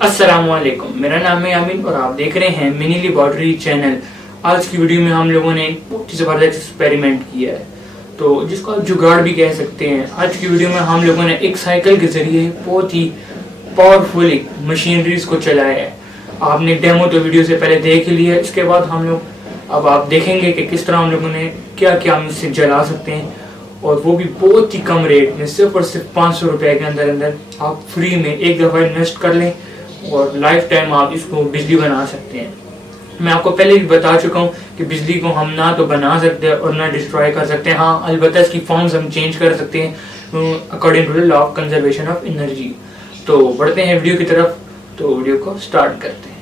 अस्सलामुअलैकुम, मेरा नाम है यामीन और आप देख रहे हैं मिनी लेबॉर्टरी चैनल। आज की वीडियो में हम लोगों ने एक बहुत ही ज़बरदस्त एक्सपेरिमेंट किया है, तो जिसको आप जुगाड़ भी कह सकते हैं। आज की वीडियो में हम लोगों ने एक साइकिल के ज़रिए बहुत ही पावरफुल मशीनरीज को चलाया है। आपने डेमो तो वीडियो से पहले देख ही लिया है। इसके बाद हम लोग अब आप देखेंगे कि किस तरह हम लोगों ने क्या क्या हम इससे जला सकते हैं, और वो भी बहुत ही कम रेट में, सिर्फ और सिर्फ 500 रुपये के अंदर अंदर आप फ्री में एक दफ़ा इन्वेस्ट कर लें और लाइफ टाइम आप इसको बिजली बना सकते हैं। मैं आपको पहले भी बता चुका हूँ कि बिजली को हम ना तो बना सकते हैं और ना डिस्ट्रॉय कर सकते हैं। हाँ, अलबत्ता इसकी फॉर्म्स हम चेंज कर सकते हैं according to the law of conservation of energy. तो बढ़ते हैं वीडियो की तरफ, तो वीडियो को स्टार्ट करते हैं।